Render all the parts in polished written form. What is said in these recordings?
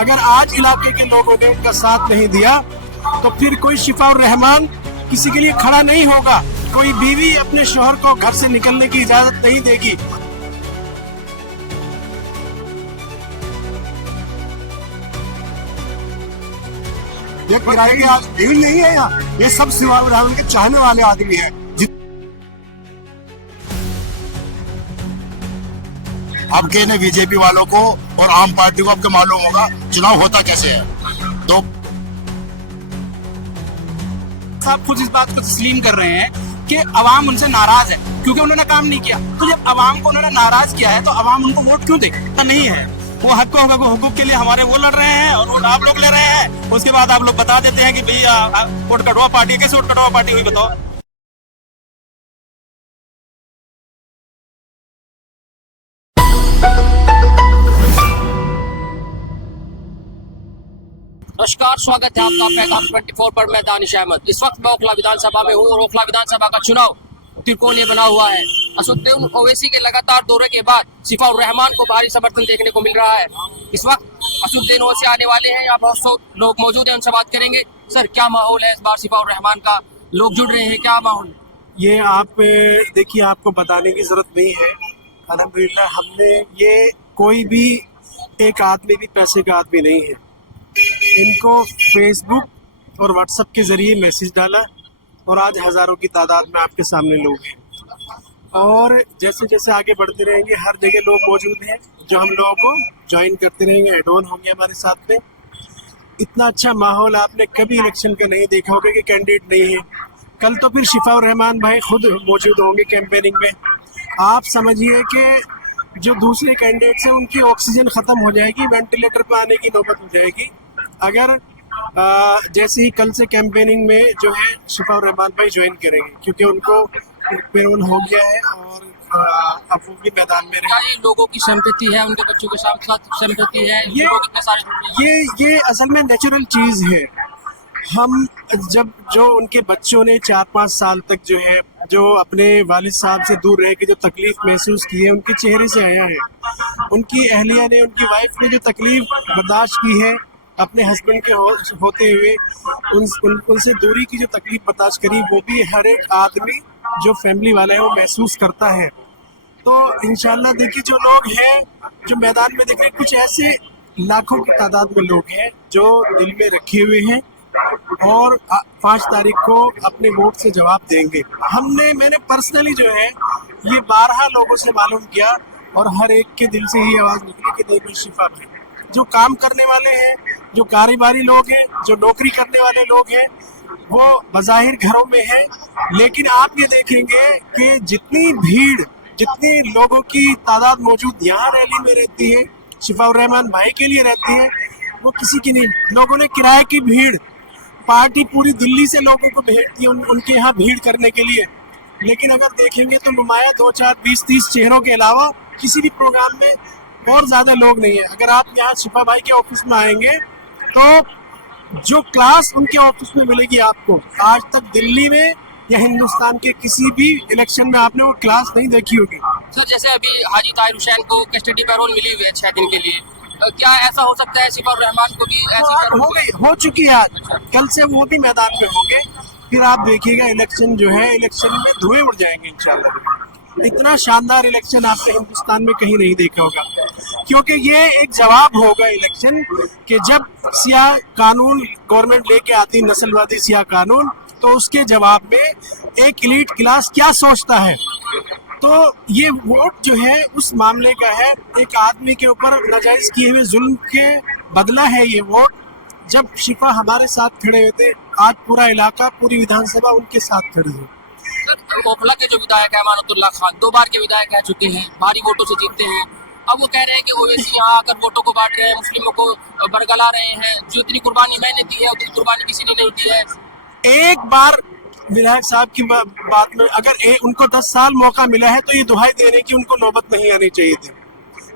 अगर आज इलाके के लोगों ने उनका साथ नहीं दिया तो फिर कोई शिफाउर रहमान किसी के लिए खड़ा नहीं होगा। कोई बीवी अपने शौहर को घर से निकलने की इजाजत नहीं देगी। ये किराए के भीड़ नहीं है यहाँ, ये सब शिफाउर रहमान के चाहने वाले आदमी हैं। अब के ने बीजेपी वालों को और आम पार्टी को आपको मालूम होगा चुनाव होता कैसे है। तो आप खुद इस बात को तस्लीम कर रहे हैं कि अवाम उनसे नाराज है क्योंकि उन्होंने काम नहीं किया। तो जब अवाम को उन्होंने नाराज किया है तो अवाम उनको वोट क्यों दे? नहीं है वो हक हुकूक के लिए हमारे वो लड़ रहे हैं और वोट आप लोग ले रहे हैं। उसके बाद आप लोग बता देते हैं कि भैया वोट कटवा पार्टी। कैसे वोट कटवा पार्टी हुई बताओ? नमस्कार, स्वागत है आपका पैगाम 24 पर। मैं दानिश अहमद इस वक्त मैं ओखला विधानसभा में हूँ और ओखला विधानसभा का चुनाव त्रिकोणीय बना हुआ है। असदुद्दीन ओवैसी के लगातार दौरे के बाद शिफाउर रहमान को भारी समर्थन देखने को मिल रहा है। इस वक्त असदुद्दीन ओवैसी आने वाले हैं, यहाँ बहुत से लोग मौजूद हैं, उनसे बात करेंगे। सर, क्या माहौल है इस बार शिफाउर रहमान का? लोग जुड़ रहे हैं, क्या माहौल? ये आप देखिए, आपको बताने की जरूरत नहीं है। अल्हम्दुलिल्लाह हमने ये कोई भी एक आदमी भी पैसे का आदमी नहीं है। इनको फेसबुक और व्हाट्सएप के ज़रिए मैसेज डाला और आज हज़ारों की तादाद में आपके सामने लोग हैं। और जैसे जैसे आगे बढ़ते रहेंगे हर जगह लोग मौजूद हैं जो हम लोगों को ज्वाइन करते रहेंगे, एड ऑन होंगे हमारे साथ में। इतना अच्छा माहौल आपने कभी इलेक्शन का नहीं देखा होगा कि कैंडिडेट नहीं है। कल तो फिर शिफाउर रहमान भाई खुद मौजूद होंगे कैंपेनिंग में। आप समझिए कि जो दूसरे कैंडिडेट्स हैं उनकी ऑक्सीजन ख़त्म हो जाएगी, वेंटिलेटर पर आने की नौबत हो जाएगी अगर जैसे ही कल से कैंपेनिंग में जो है शिफाउर रहमान भाई ज्वाइन करेंगे, क्योंकि उनको पेरोल हो गया है और अब वो भी मैदान में रहेंगे। लोगों की सिंपैथी है, उनके बच्चों के साथ सिंपैथी है, ये लोग इतने सारे ये असल में नेचुरल चीज़ है। हम जब जो उनके बच्चों ने 4-5 साल तक जो है जो अपने वालिद साहब से दूर रह के जो तकलीफ महसूस की है उनके चेहरे से आया है। उनकी अहलिया ने, उनकी वाइफ ने जो तकलीफ बर्दाश्त की है अपने हस्बैंड के होते हुए, उनसे दूरी की जो तकलीफ बर्दाश्त करी, वो भी हर एक आदमी जो फैमिली वाला है वो महसूस करता है। तो इंशाल्लाह देखिए, जो लोग हैं जो मैदान में देख रहे हैं, कुछ ऐसे लाखों की तादाद में लोग हैं जो दिल में रखे हुए हैं और 5 तारीख को अपने वोट से जवाब देंगे। मैंने पर्सनली जो है ये 12 लोगों से मालूम किया और हर एक के दिल से ही आवाज़ निकली कि नहीं, शिफा भाई जो काम करने वाले हैं, जो कारोबारी लोग हैं, जो नौकरी करने वाले लोग हैं, वो बज़ाहिर घरों में हैं, लेकिन आप ये देखेंगे कि जितनी भीड़, जितनी लोगों की तादाद मौजूद यहाँ रैली में रहती है, शिफाउर रहमान भाई के लिए रहती है, वो किसी की नहीं। लोगों ने किराए की भीड़, पार्टी पूरी दिल्ली से लोगों को भेजती है उनके यहाँ भीड़ करने के लिए, लेकिन अगर देखेंगे तो नुमाया 2, 4, 20, 30 चेहरों के अलावा किसी भी प्रोग्राम में और ज़्यादा लोग नहीं है। अगर आप यहाँ शिफा भाई के ऑफिस में आएंगे तो जो क्लास उनके ऑफिस में मिलेगी आपको, आज तक दिल्ली में या हिंदुस्तान के किसी भी इलेक्शन में आपने वो क्लास नहीं देखी होगी। सर, जैसे अभी हाजी ताहिर हुसैन को कस्टडी पैरोल मिली हुई है 6 दिन के लिए, क्या ऐसा हो सकता है शिफाउर रहमान को भी ऐसी हो चुकी है? आज कल से वो भी मैदान में होंगे। फिर आप देखिएगा इलेक्शन जो है, इलेक्शन में धुएं उड़ जाएंगे इंशाल्लाह। इतना शानदार इलेक्शन आपने हिंदुस्तान में कहीं नहीं देखा होगा, क्योंकि ये एक जवाब होगा इलेक्शन कि जब सियाह कानून गवर्नमेंट लेके आती, नस्लवादी सियाह कानून, तो उसके जवाब में एक एलीट क्लास क्या सोचता है। तो ये वोट जो है उस मामले का है, एक आदमी के ऊपर नाजायज किए हुए जुल्म के बदला है ये वोट। जब शिफा हमारे साथ खड़े हुए थे, आज पूरा इलाका, पूरी विधानसभा उनके साथ खड़ी है। ओखला के जो विधायक है अमानतुल्लाह खान 2 बार के विधायक रह चुके हैं, भारी वोटों से जीतते हैं। अब वो कह रहे हैं कि ओवैसी यहाँ आकर वोटों को बांट रहे हैं, मुस्लिमों को बरगला रहे हैं। जो इतनी कुर्बानी मैंने दी है उतनी कुर्बानी किसी ने नहीं दी है। एक बार विधायक साहब की बात में अगर उनको 10 साल मौका मिला है तो ये दुहाई देने की उनको नौबत नहीं आनी चाहिए थी।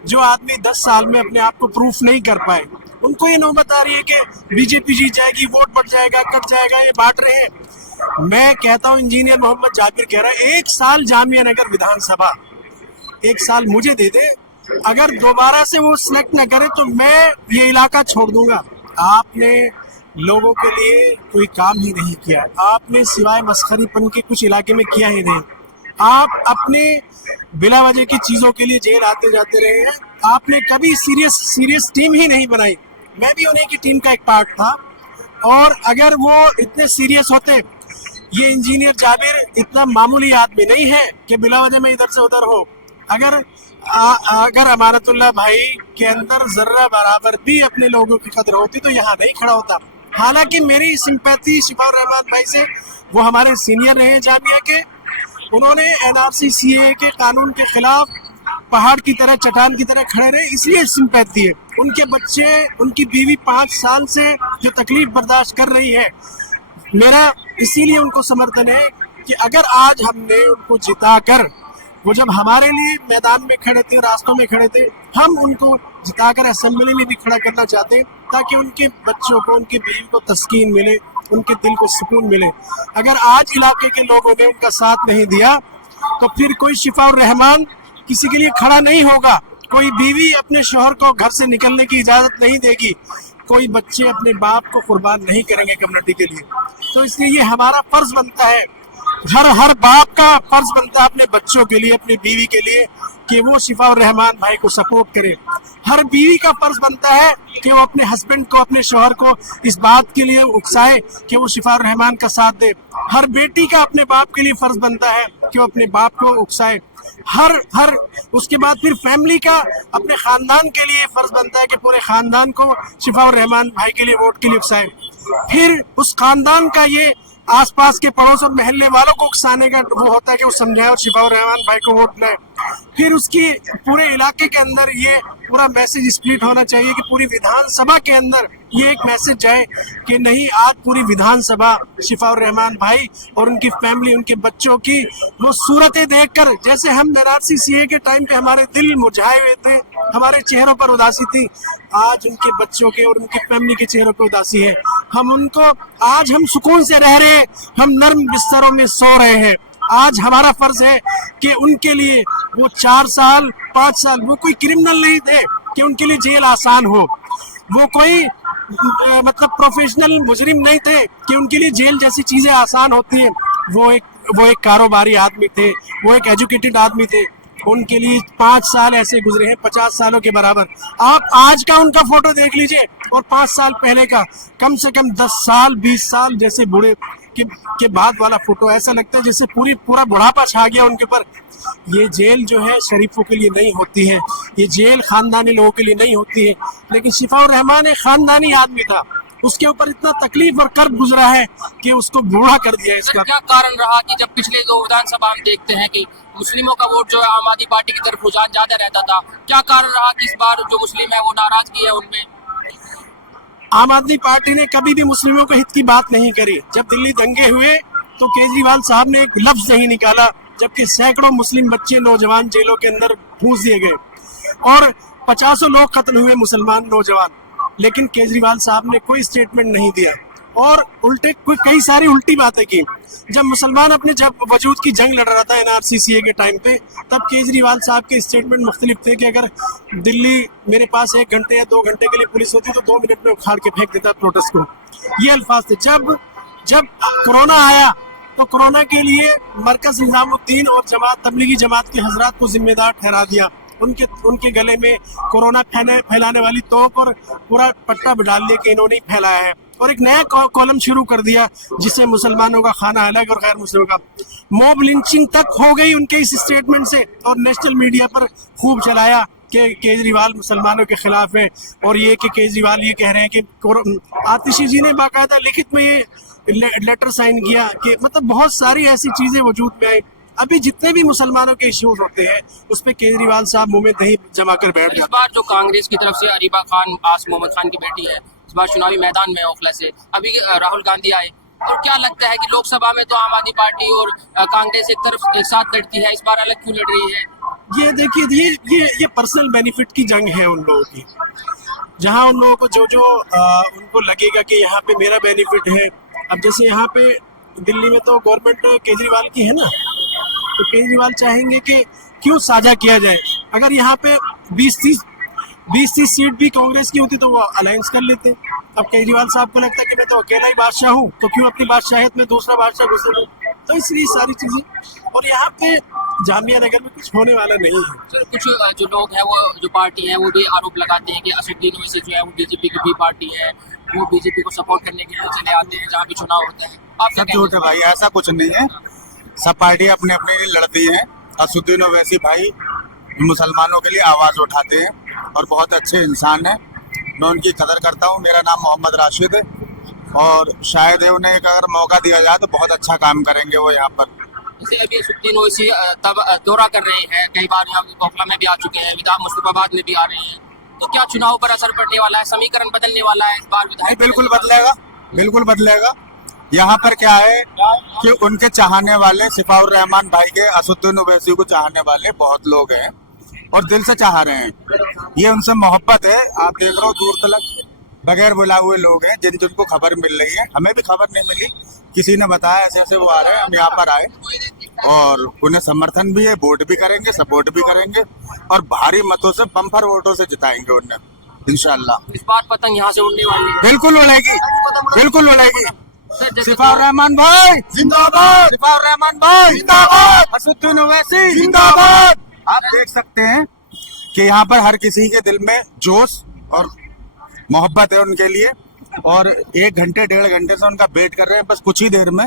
जो आदमी 10 साल में अपने आप को प्रूफ नहीं कर पाए, उनको ये नौबत आ रही है कि बीजेपी जीत जाएगी, वोट बढ़ जाएगा, कट जाएगा, ये बांट रहे हैं। मैं कहता हूँ, इंजीनियर मोहम्मद जाबिर कह रहा है, 1 साल जामिया नगर विधानसभा, 1 साल मुझे दे दे, अगर दोबारा से वो सिलेक्ट न करे तो मैं ये इलाका छोड़ दूंगा। आपने लोगों के लिए कोई काम ही नहीं किया, आपने सिवाय मस्खरीपन के कुछ इलाके में किया ही नहीं। आप अपने बिला वजह की चीजों के लिए जेल आते जाते रहे हैं। आपने कभी सीरियस टीम ही नहीं बनाई। मैं भी उन्हीं की टीम का एक पार्ट था, और अगर वो इतने सीरियस होते, ये इंजीनियर जाबिर इतना मामूली आदमी नहीं है कि बिला वजह में इधर से उधर हो। अगर अमानतुल्लाह भाई के अंदर जर्रा बराबर भी अपने लोगों की कदर होती तो यहाँ नहीं खड़ा होता। हालांकि मेरी सिंपैथी शिफाउर रहमान भाई से, वो हमारे सीनियर रहे जामिया के, उन्होंने एनआरसी सीए के कानून के खिलाफ पहाड़ की तरह, चट्टान की तरह खड़े रहे, इसलिए सिंपैथी है। उनके बच्चे, उनकी बीवी 5 साल से जो तकलीफ बर्दाश्त कर रही है, मेरा इसीलिए उनको समर्थन है कि अगर आज हमने उनको जिताकर, वो जब हमारे लिए मैदान में खड़े थे, रास्तों में खड़े थे, हम उनको जिताकर असेंबली में भी खड़ा करना चाहते हैं ताकि उनके बच्चों को, उनके बीवी को तस्कीन मिले, उनके दिल को सुकून मिले। अगर आज इलाके के लोगों ने उनका साथ नहीं दिया तो फिर कोई शिफाउर रहमान किसी के लिए खड़ा नहीं होगा। कोई बीवी अपने शौहर को घर से निकलने की इजाजत नहीं देगी, कोई बच्चे अपने बाप को कुर्बान नहीं करेंगे कम्युनिटी के लिए। तो इसलिए ये हमारा फर्ज बनता है, हर बाप का फर्ज बनता है अपने बच्चों के लिए, अपनी बीवी के लिए, कि वो शिफाउर रहमान भाई को सपोर्ट करे। हर बीवी का फर्ज बनता है कि वो अपने हस्बैंड को, अपने शौहर को इस बात के लिए उकसाए कि वो शिफाउर रहमान का साथ दे। हर बेटी का अपने बाप के लिए फर्ज बनता है कि वो अपने बाप को उकसाए। हर उसके बाद फिर फैमिली का, अपने खानदान के लिए फर्ज बनता है कि पूरे खानदान को शिफाउर रहमान भाई के लिए वोट के लिए उकसाए। फिर उस खानदान का ये आसपास के पड़ोस और मोहल्ले वालों को उकसाने का वो होता है कि वो समझाए और शिफाउर रहमान भाई को वोट दें। फिर उसकी पूरे इलाके के अंदर ये पूरा मैसेज स्प्लिट होना चाहिए कि पूरी विधानसभा के अंदर ये एक मैसेज जाए कि नहीं, आज पूरी विधानसभा शिफाउर रहमान भाई और उनकी फैमिली, उनके बच्चों की वो सूरतें देखकर, जैसे हम एनआरसी सीए के टाइम पे हमारे दिल मुरझाए हुए थे, हमारे चेहरों पर उदासी थी, आज उनके बच्चों के और उनकी फैमिली के चेहरों पर उदासी है। आज हम सुकून से रह रहे हैं, हम नर्म बिस्तरों में सो रहे हैं। आज हमारा फर्ज है कि उनके लिए वो 4 साल 5 साल, वो कोई क्रिमिनल नहीं थे कि उनके लिए जेल आसान हो, वो कोई मतलब प्रोफेशनल मुजरिम नहीं थे कि उनके लिए जेल जैसी चीजें आसान होती हैं। वो एक कारोबारी आदमी थे, वो एक एजुकेटेड आदमी थे, उनके लिए 5 साल ऐसे गुजरे हैं 50 सालों के बराबर। आप आज का उनका फोटो देख लीजिए और 5 साल पहले का, कम से कम 10 साल 20 साल जैसे बूढ़े के बाद वाला फोटो, ऐसा लगता है जैसे पूरा बुढ़ापा छा गया उनके ऊपर। ये जेल जो है शरीफों के लिए नहीं होती है, ये जेल खानदानी लोगों के लिए नहीं होती है। लेकिन शिफाउर रहमान एक खानदानी आदमी था, उसके ऊपर इतना तकलीफ और कर्ब गुजरा है कि उसको बूढ़ा कर दिया। इसका क्या कारण रहा कि जब पिछले 2 विधानसभा हम देखते हैं कि मुस्लिमों का वोट जो है आम आदमी पार्टी की तरफ रुझान ज्यादा रहता था, क्या कारण रहा कि इस बार जो मुस्लिम है वो नाराजगी है उनमें? आम आदमी पार्टी ने कभी भी मुस्लिमों के हित की बात नहीं करी। जब दिल्ली दंगे हुए तो केजरीवाल साहब ने एक लफ्ज नहीं निकाला, जबकि सैकड़ों मुस्लिम बच्चे, नौजवान जेलों के अंदर ठूंस दिए गए और 50 लोग कत्ल हुए मुसलमान नौजवान, लेकिन केजरीवाल साहब ने कोई स्टेटमेंट नहीं दिया और उल्टे कई सारी उल्टी बातें की। जब मुसलमान अपने वजूद की जंग लड़ रहा था एनआरसी के टाइम पे, तब केजरीवाल साहब के स्टेटमेंट मुख्तलिफ थे कि अगर दिल्ली मेरे पास 1 घंटे या 2 घंटे के लिए पुलिस होती तो 2 मिनट में उखाड़ के फेंक देता प्रोटेस्ट को। ये अल्फाज थे। जब कोरोना आया तो कोरोना के लिए मरकज निजामुद्दीन और तबलीगी जमात के हजरात को जिम्मेदार ठहरा दिया। उनके गले में कोरोना फैलाने वाली तोप और पूरा पट्टा डाल दिया कि इन्होंने फैलाया है, और एक नया कॉलम शुरू कर दिया जिसे मुसलमानों का खाना अलग और गैर मुस्लिमों का। मॉब लिंचिंग तक हो गई उनके इस स्टेटमेंट से, और नेशनल मीडिया पर खूब चलाया कि केजरीवाल मुसलमानों के खिलाफ है, और ये कि केजरीवाल ये कह रहे हैं कि आतिशी जी ने बाकायदा लिखित में ये लेटर साइन किया कि मतलब बहुत सारी ऐसी चीजें वजूद में आई। अभी जितने भी मुसलमानों के इश्यूज होते हैं उस पर केजरीवाल साहब मुंह में दही जमा कर बैठ इस जाते। बार जो कांग्रेस की तरफ से अरीबा खान, आस मोहम्मद खान की बेटी है, इस बार चुनावी मैदान में ओखला से अभी राहुल गांधी आए, और क्या लगता है कि लोकसभा में तो आम आदमी पार्टी और कांग्रेस एक साथ लड़ती है, इस बार अलग क्यों लड़ रही है? ये देखिए, ये पर्सनल बेनिफिट की जंग है उन लोगों की, जहां उन लोगों को जो उनको लगेगा कि यहाँ पे मेरा बेनिफिट है। अब जैसे यहाँ पे दिल्ली में तो गवर्नमेंट केजरीवाल की है ना, तो केजरीवाल चाहेंगे कि क्यों साझा किया जाए। अगर यहाँ पे 20-30 सीट भी कांग्रेस की होती तो वो अलायंस कर लेते। अब केजरीवाल साहब को लगता है कि मैं तो अकेला ही बादशाह हूँ, तो क्यों अपनी बादशाहियत में दूसरा बादशाह घुसे दूं? तो इसलिए सारी चीजें। और यहाँ पे जामिया नगर में कुछ होने वाला नहीं है। सर कुछ जो लोग हैं वो जो पार्टी है वो भी आरोप लगाते हैं कि असदुद्दीन ओवैसी जो है वो बीजेपी की भी पार्टी है, वो बीजेपी को सपोर्ट करने के लिए चले आते हैं जहाँ भी चुनाव होते हैं। आप क्या सब झूठ है भाई, ऐसा कुछ नहीं है। सब पार्टी अपने अपने लिए लड़ती हैं। असदुद्दीन ओवैसी भाई मुसलमानों के लिए आवाज उठाते हैं और बहुत अच्छे इंसान हैं। मैं उनकी कदर करता हूँ। मेरा नाम मोहम्मद राशिद है और शायद उन्हें अगर मौका दिया जाए तो बहुत अच्छा काम करेंगे वो यहाँ पर। जैसे अभी असदुद्दीन ओवैसी तब दौरा कर रहे हैं, कई बार यहाँ कोखला में भी आ चुके हैं, मुस्तफाबाद में भी आ रहे हैं, तो क्या चुनाव पर असर पड़ने वाला है? समीकरण बदलने वाला है इस बार विधायक? बिल्कुल बदलेगा, बिल्कुल बदलेगा। यहाँ पर क्या है कि उनके चाहने वाले सिफाउर रहमान भाई के, असदुद्दीन ओवैसी को चाहने वाले बहुत लोग हैं और दिल से चाह रहे हैं। ये उनसे मोहब्बत है। आप देख रहे हो दूर तलक बगैर बुलाए हुए लोग हैं जिनको खबर मिल रही है। हमें भी खबर नहीं मिली, किसी ने बताया ऐसे ऐसे वो आ रहे हैं, हम यहाँ पर आए और उन्हें समर्थन भी है, वोट भी करेंगे, सपोर्ट भी करेंगे और भारी मतों से, बम्पर वोटों से जिताएंगे उन्हें इंशाल्लाह। इस बार पतंग यहाँ से उड़ने वाली है। बिल्कुल उड़ेगी, बिल्कुल उड़ेगी। सर जैसे सिफाउर रहमान भाई जिंदाबाद, सिफाउर रहमान भाई जिंदाबाद, असदुद्दीन ओवैसी जिंदाबाद। आप देख सकते हैं कि यहाँ पर हर किसी के दिल में जोश और मोहब्बत है उनके लिए और 1 घंटे 1.5 घंटे से उनका वेट कर रहे हैं। बस कुछ ही देर में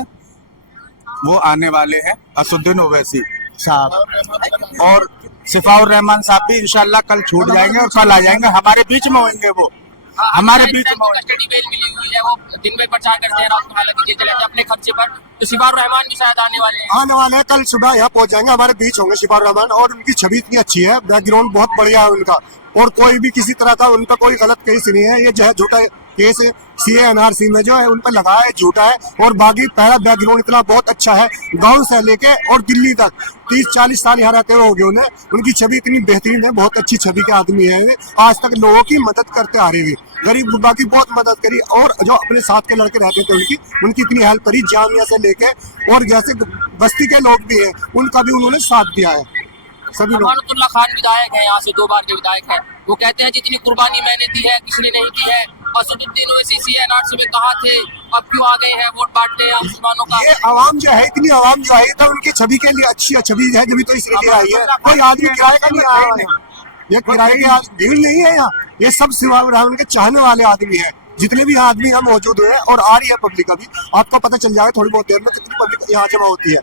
वो आने वाले हैं असदुद्दीन ओवैसी साहब और सिफाउर रहमान साहब भी इंशाल्लाह कल छूट जाएंगे और कल आ जाएंगे। हमारे बीच में होंगे वो, हमारे बीच में होंगे। कस्टडी बेल मिली हुई है, वो दिन में प्रचार करते हैं, रात को हालांकि चले जाते अपने खर्चे पर। तो सिफाउर रहमान भी शायद आने वाले हैं। आने वाले हैं, कल सुबह यहाँ पहुंच जाएंगे, हमारे बीच होंगे सिफाउर रहमान। और उनकी छवि इतनी अच्छी है, बैकग्राउंड बहुत बढ़िया है उनका और कोई भी किसी तरह का उनका कोई गलत केस नहीं है। ये जो है झूठा केस सीए एनआरसी में जो है उन पर लगाया है, झूठा है। और बाकी पहला बैकग्राउंड इतना बहुत अच्छा है, गांव से लेके और दिल्ली तक 30-40 साल यहाँ रहते हुए हो गए उन्हें। उनकी छवि इतनी बेहतरीन है, बहुत अच्छी छवि के आदमी है। वे आज तक लोगों की मदद करते आ रहे हैं, गरीब गुरबा की बहुत मदद करी और जो अपने साथ के लड़के रहते थे उनकी इतनी हेल्प करी, जामिया से लेके और जैसे बस्ती के लोग भी हैं उनका भी उन्होंने साथ दिया है। सभी लोग। अमानुल्लाह खान विधायक है, यहाँ से 2 बार के विधायक है, वो कहते हैं जितनी कुर्बानी मैंने दी है किसने नहीं की है। असदुद्दीन ओवैसी सीएनआरसी में कहा थे, अब क्यों आ गए हैं वोट बांटने हैं मुसलमानों का? ये आवाम जो है, इतनी आवाम जो आई था उनकी छवि के लिए अच्छी छवि है, जब तो इसलिए आई है। कोई आदमी किराए का नहीं आया है, ये किराए की भीड़ नहीं है यहाँ। ये सब सिफाउर रहमान के चाहने वाले आदमी है। जितने भी आदमी यहाँ मौजूद हुए और आ रही है पब्लिक, अभी आपको पता चल जाएगा थोड़ी बहुत देर में कितनी पब्लिक यहाँ जमा होती है।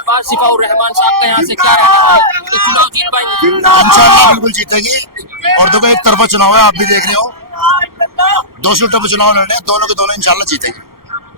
बात सिफाउर रहमान साहब का यहाँ से क्या रहना है कि चुनाव जीत पाएंगे? इंशाल्लाह बिल्कुल जीतेगी। और देखो एक तरफा चुनाव है, आप भी देख रहे हो, 200 तरफ चुनाव लड़ रहे हैं, दोनों के दोनों इंशाल्लाह जीतेंगे।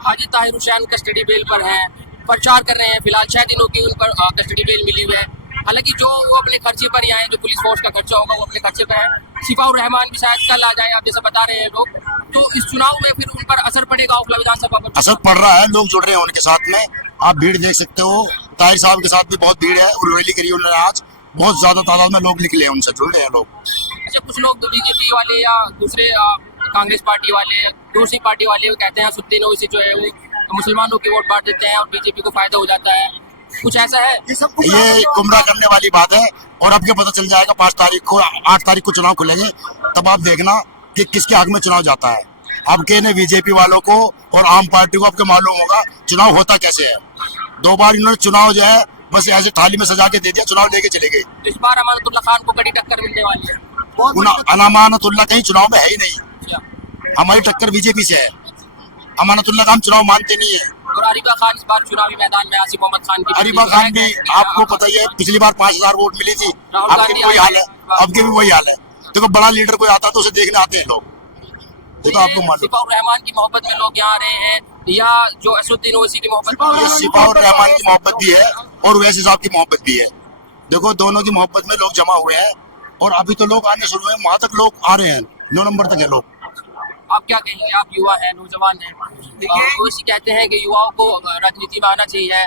हाजी ताहिर हुसैन कस्टडी बेल पर हैं, प्रचार कर रहे हैं, फिलहाल 6 दिनों की उन पर कस्टडी बेल मिली हुई है। हालांकि जो वो अपने खर्चे पर ही आए, जो पुलिस फोर्स का खर्चा होगा वो अपने खर्चे पर है। सिफाउर रहमान भी शायद कल आ जाए, आप जैसा बता रहे हैं लोग, तो इस चुनाव में फिर उन पर असर पड़ेगा ओखला विधानसभा पर? असर पड़ रहा है, लोग जुड़ रहे हैं उनके साथ में। आप भीड़ देख सकते हो, ताहिर साहब के साथ भी बहुत भीड़ है। रैली करी उन्होंने आज, बहुत ज्यादा तादाद में लोग निकले हैं, उनसे जुड़ रहे हैं लोग। अच्छा, कुछ लोग बीजेपी वाले या दूसरे कांग्रेस पार्टी वाले, दूसरी पार्टी वाले कहते हैं असदुद्दीन ओवैसी जो है वो मुसलमानों की वोट बांट देते हैं और बीजेपी को फायदा हो जाता है, कुछ ऐसा है? ये गुमराह करने वाली बात है। और अब क्या पता चल जाएगा 5 तारीख को, 8 तारीख को चुनाव खुलेंगे, तब आप देखना कि किसके हक में चुनाव जाता है। आपके ने बीजेपी वालों को और आम पार्टी को आपके मालूम होगा चुनाव होता कैसे है। 2 बार इन्होंने चुनाव जो है बस ऐसे थाली में सजा के दे दिया, चुनाव लेके चले गए। इस बार अमानतुल्लाह खान को कड़ी टक्कर मिलने वाली है। अमानतुल्लाह कहीं चुनाव में है ही नहीं, हमारी टक्कर बीजेपी से है। अमानतुल्लाह का हम चुनाव मानते नहीं है। और अरीबा खान इस बार चुनावी मैदान में, आसिफ मोहम्मद खान की अरीबा खान भी आपको पता ही है, पिछली बार 5000 वोट मिली थी, आपके भी वही हाल है, आपके भी वही हाल है। देखो बड़ा लीडर कोई आता तो उसे देखने आते हैं लोग, ये तो आपको मालूम। सिफाउर रहमान की मोहब्बत में लोग यहाँ आ रहे हैं या जो असदुद्दीन ओवैसी की मोहब्बत में? ये सिफाउर रहमान की मोहब्बत भी है और वैसे साहब की मोहब्बत भी है। देखो दोनों की मोहब्बत में लोग जमा हुए हैं और अभी तो लोग आने शुरू हुए हैं, वहां तक लोग आ रहे हैं, 9 नंबर तक है लोग। आप क्या कहेंगे? आप युवा हैं, नौजवान हैं, ओवैसी कहते हैं कि युवाओं को राजनीति में आना चाहिए,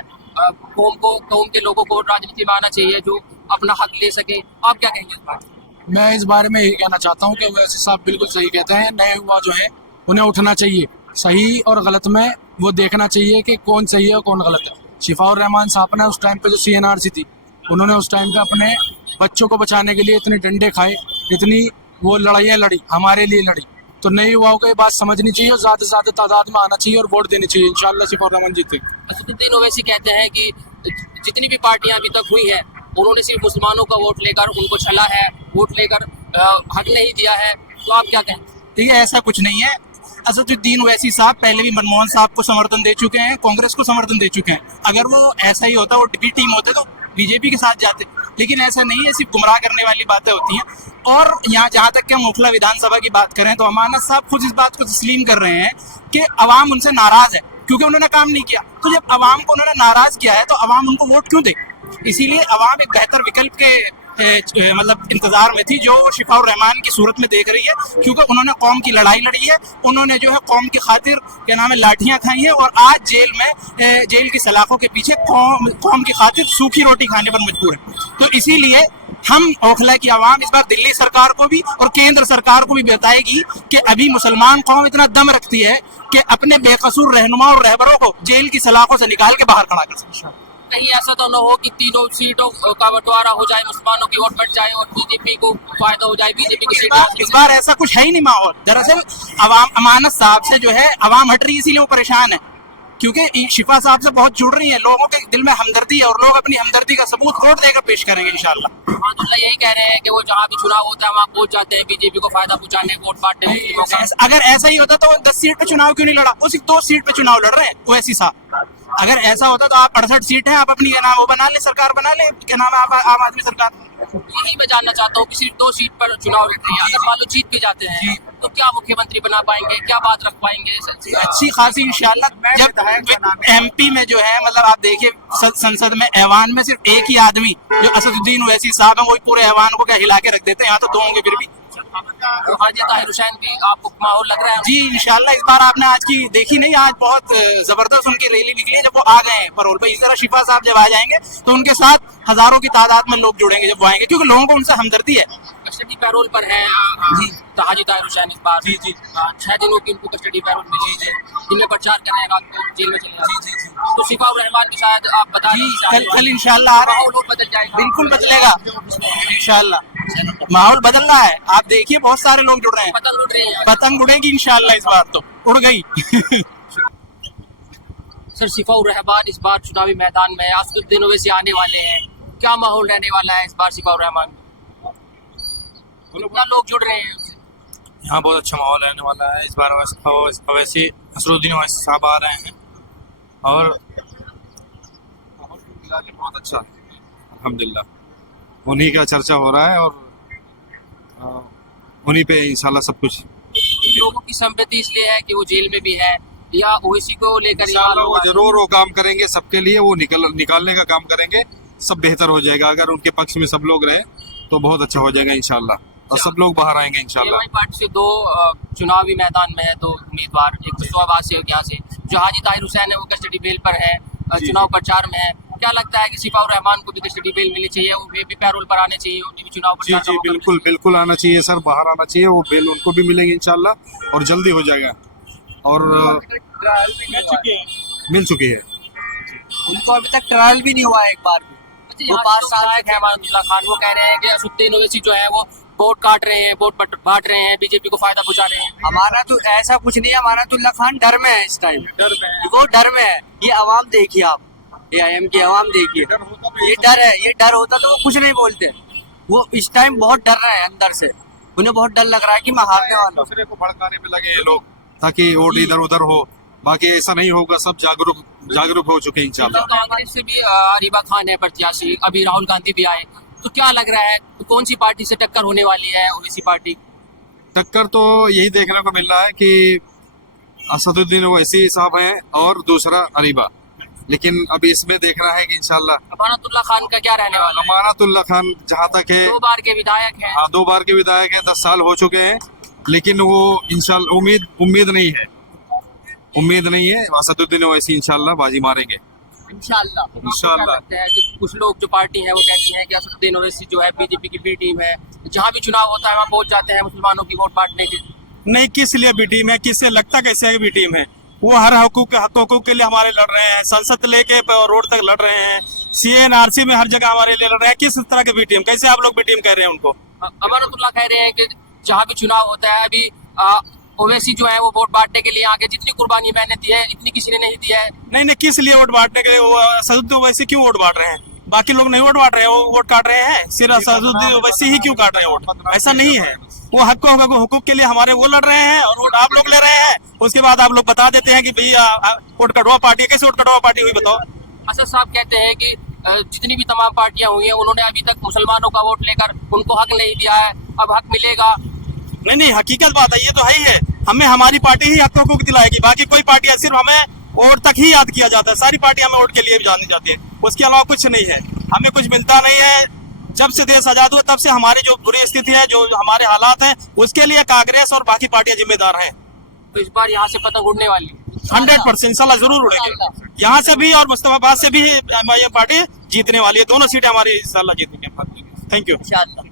कौम के लोगों को राजनीति में आना चाहिए जो अपना हक ले सके। आप क्या कहेंगे इस बात? मैं इस बारे में यही कहना चाहता हूँ कि ओवैसी साहब बिल्कुल सही कहते हैं। नए युवा जो है उन्हें उठना चाहिए, सही और गलत में वो देखना चाहिए कि कौन सही है और कौन गलत है। सिफाउर रहमान साहब ने उस टाइम पे जो सीएनआरसी थी, उन्होंने उस टाइम पे अपने बच्चों को बचाने के लिए इतने डंडे खाए, इतनी वो लड़ाइयाँ लड़ी, हमारे लिए लड़ी। तो नए युवाओं को ये बात समझनी चाहिए और ज़्यादा से ज़्यादा तादाद में आना चाहिए और वोट देनी चाहिए। इंशाल्लाह सिफाउर रहमान जीतेंगे। असदुद्दीन ओवैसी कहते हैं कि जितनी भी पार्टियां अभी तक हुई है उन्होंने सिर्फ मुसलमानों का वोट लेकर उनको छला है, वोट लेकर हक नहीं दिया है। तो आप क्या कहें? देखिए, ऐसा कुछ नहीं है। असदुद्दीन ओवैसी साहब पहले भी मनमोहन साहब को समर्थन दे चुके हैं, कांग्रेस को समर्थन दे चुके हैं। अगर वो ऐसा ही होता, वो बी टीम होते तो बीजेपी के साथ जाते, लेकिन ऐसा नहीं है। सिर्फ गुमराह करने वाली बातें होती हैं। और यहाँ जहाँ तक कि हम ओखला विधानसभा की बात करें तो अमानत साहब खुद इस बात को तस्लीम कर रहे हैं कि अवाम उनसे नाराज है क्योंकि उन्होंने काम नहीं किया। तो जब अवाम को उन्होंने नाराज किया है तो अवाम उनको वोट क्यों दे? इसीलिए अवाम एक बेहतर विकल्प के मतलब इंतजार में थी जो शिफाउर रहमान की सूरत में देख रही है, क्योंकि उन्होंने कौम की लड़ाई लड़ी है, उन्होंने जो है कौम की खातिर क्या नाम है लाठियां खाई हैं और आज जेल में जेल की सलाखों के पीछे कौम की खातिर सूखी रोटी खाने पर मजबूर है। तो इसीलिए हम ओखला की आवाम इस बार दिल्ली सरकार को भी और केंद्र सरकार को भी बताएगी कि अभी मुसलमान कौम इतना दम रखती है कि अपने बेकसूर रहनुमा और रहबरों को जेल की सलाखों से निकाल के बाहर खड़ा कर सकते। कहीं ऐसा तो न हो कि तीनों सीटों का बंटवारा हो जाए, मुसलमानों की वोट बढ़ जाए और बीजेपी को फायदा हो जाए, बीजेपी की सीट। इस बार ऐसा कुछ है ही नहीं माहौल। दरअसल अवाम अमानत साहब से जो है अवाम हट रही है, इसीलिए वो परेशान है, क्योंकि शिफा साहब से बहुत जुड़ रही है, लोगों के दिल में हमदर्दी है और लोग अपनी हमदर्दी का सबूत वोट देकर पेश करेंगे इंशाल्लाह। अब्दुल्ला यही कह रहे हैं कि वो जहाँ भी चुनाव होता है वहाँ पहुंच जाते हैं, बीजेपी को फायदा पहुंचाने, वोट बांटने। अगर ऐसा ही होता तो वो 10 सीट पे चुनाव क्यों नहीं लड़ा? वो सिर्फ 2 सीट पे चुनाव लड़ रहे हैं ओवैसी साहब। अगर ऐसा होता तो आप 68 सीट है, आप अपनी क्या नाम वो बना ले, सरकार बना ले, क्या नाम है आप आम आदमी सरकार। यही मैं जानना चाहता हूँ कि सिर्फ 2 सीट पर चुनाव लड़ रही है, अगर मान लो जीत भी जाते हैं तो क्या मुख्यमंत्री बना पाएंगे, क्या बात रख पाएंगे? अच्छी खासी इंशाल्लाह। जब एमपी में जो है मतलब आप देखिए संसद में ऐवान में सिर्फ एक ही आदमी जो असदुद्दीन ओवैसी साहब है, वही पूरे ऐवान को क्या हिला के रख देते हैं। यहाँ तो 2 होंगे फिर भी। तो हाजी ताहिर हुसैन भी आपको माहौल लग रहा है? जी इंशाल्लाह। इस बार आपने आज की देखी नहीं, आज बहुत जबरदस्त उनकी रैली निकली है जब वो आ गए हैं परोल पर। इस तरह शिफा साहब जब आ जाएंगे तो उनके साथ हजारों की तादाद में लोग जुड़ेंगे जब वो आएंगे, क्योंकि लोगों को उनसे हमदर्दी है। कस्टडी पैरोल पर है हाजी ताहिर हुसैन इस बार। जी 6 दिनों की उनको कस्टडी पैरोल मिली है, जिनमें प्रचार कर रहे हैं, रात को जेल में चले जाए। तो सिफाउर रहमान की शायद आप बता दें कल इंशाल्लाह आ रहा है, माहौल बदल जाएगा। बिल्कुल बदलेगा इंशाल्लाह। माहौल बदल रहा है, आप देखिए बहुत सारे लोग जुड़ रहे हैं। पतंग उड़ रही है, पतंग उड़ेगी इंशाल्लाह। इस बार तो उड़ गई। सर सिफाउर रहमान इस बार चुनावी मैदान में असदुद्दीन ओवैसी आने वाले हैं, क्या माहौल रहने वाला है इस बार सिफाउर रहमान? कितना लोग जुड़ रहे हैं? यहाँ बहुत अच्छा माहौल रहने वाला है इस बार। अवैसी असदुद्दीन ओवैसी साहब आ रहे हैं और बहुत अच्छा अल्हम्दुलिल्लाह उन्हीं का चर्चा हो रहा है और उन्हीं पे इंशाल्लाह सब कुछ। लोगों की संपत्ति इसलिए है कि वो जेल में भी है या ओवैसी को लेकर? इंशाल्लाह वो जरूर वो काम करेंगे सबके लिए, वो निकालने का काम करेंगे, सब बेहतर हो जाएगा। अगर उनके पक्ष में सब लोग रहे तो बहुत अच्छा हो जाएगा इंशाल्लाह, और सब लोग बाहर आएंगे इंशाल्लाह। पार्टी से 2 चुनावी मैदान में है, 2 उम्मीदवार, एक कुशवाहा से यहाँ से जो हाजी ताहिर हुसैन है वो कस्टडी बेल पर है, चुनाव प्रचार में है। क्या लगता है कि सिफाउर रहमान को भी कस्टडी बेल मिलनी चाहिए, वो भी पैरोल पर आने चाहिए, उनकी भी चुनाव जी जी बिल्कुल बिल्कुल आना चाहिए सर, बाहर आना चाहिए, वो बेल उनको भी मिलेंगे इंशाल्लाह और जल्दी हो जाएगा। और मिल चुकी है उनको, अभी तक ट्रायल भी नहीं हुआ है एक बार भी। वो 5 साल है अमानतुल्लाह खान, वो कह रहे हैं कि असदुद्दीन ओवैसी जो है वो वोट काट रहे हैं, वोट बांट रहे हैं, बीजेपी को फायदा पहुंचा रहे हैं। हमारा तो ऐसा कुछ नहीं है, अमानतुल्लाह खान डर में है इस टाइम, वो डर में है। ये आवाम देखिए आप, ये IM की आवाम देखिए, ये डर है। ये डर होता तो वो कुछ नहीं बोलते। वो इस टाइम बहुत डर रहे हैं अंदर से, उन्हें बहुत डर लग रहा है कि मैं हारने वाला हूं। दूसरे को भड़काने में लगे ये लोग ताकि वोट इधर उधर हो, बाकी ऐसा नहीं होगा, सब जागरूक हो चुके हैं इंशाल्लाह। कांग्रेस से भी अरीबा खान है प्रत्याशी, अभी राहुल गांधी भी आए, तो क्या लग रहा है कौन सी पार्टी से टक्कर होने वाली है? ओवैसी पार्टी टक्कर तो यही देखने को मिल रहा है कि असदुद्दीन ओवैसी साहब हैं और दूसरा अरीबा, लेकिन अभी इसमें देखना है कि इंशाल्लाह अमानतुल्लाह खान का क्या रहने वाला है? अमानतुल्लाह खान जहाँ तक है 2 बार के विधायक हैं। 2 बार के विधायक है, 10 साल हो चुके हैं, लेकिन वो इंशाल्लाह उम्मीद नहीं है असदुद्दीन ओवैसी इंशाल्लाह बाजी मारेंगे इंशाल्लाह। कुछ लोग जो पार्टी है वो कहती है कि असदुद्दीन ओवैसी जो है बीजेपी की बी टीम है, जहाँ भी चुनाव होता है वहाँ पहुंच जाते हैं मुसलमानों की वोट बांटने के। नहीं, किस लिए बी टीम है? किससे लगता कैसे है बी टीम है? वो हर हकूक के लिए हमारे लड़ रहे हैं, संसद लेके रोड तक लड़ रहे हैं, CNRC में हर जगह हमारे लिए लड़ रहे हैं। किस तरह के बी टीम, कैसे आप लोग बी टीम कह रहे हैं उनको? अमानतुल्लाह कह रहे हैं कि जहाँ भी चुनाव होता है अभी ओवैसी जो है वो वोट बांटने के लिए आगे, जितनी कुर्बानी मैंने दी है इतनी किसी ने नहीं दी है। नहीं नहीं, किस लिए वोट बांटने के लिए? असदुद्दीन ओवैसी क्यों वोट बांट रहे हैं? बाकी लोग नहीं वोट बांट रहे हैं, वो वोट काट रहे हैं। सिर्फ असदुद्दीन ओवैसी ही क्यों काट रहे हैं वोट? ऐसा नहीं है। वो हुकूक के लिए हमारे वो लड़ रहे हैं और वोट आप लोग ले रहे हैं। उसके बाद आप लोग बता देते हैं कि भैया वोट कटवा पार्टी है। कैसे वोट कटवा पार्टी हुई बताओ? असद साहब कहते हैं कि जितनी भी तमाम पार्टियां हुई हैं उन्होंने अभी तक मुसलमानों का वोट लेकर उनको हक नहीं दिया है, अब हक मिलेगा। नहीं नहीं, हकीकत बात है, ये तो है ही है। हमें हमारी पार्टी ही हक दिलाएगी, बाकी कोई पार्टी सिर्फ हमें वोट तक ही याद किया जाता है। सारी पार्टियां हमें वोट के लिए भी जानी जाती है, उसके अलावा कुछ नहीं है। हमें कुछ मिलता नहीं है। जब से देश आजाद हुआ तब से हमारी जो बुरी स्थिति है, जो हमारे हालात हैं, उसके लिए कांग्रेस और बाकी पार्टियां जिम्मेदार हैं। तो इस बार यहाँ से पतंग उड़ने वाली 100% इंशाल्लाह जरूर उड़ेंगे। यहाँ से भी और मुस्तफाबाद से भी ये पार्टी जीतने वाली है। दोनों सीटें हमारी इंशाल्लाह जीतेंगे। Thank you. इंशाअल्लाह।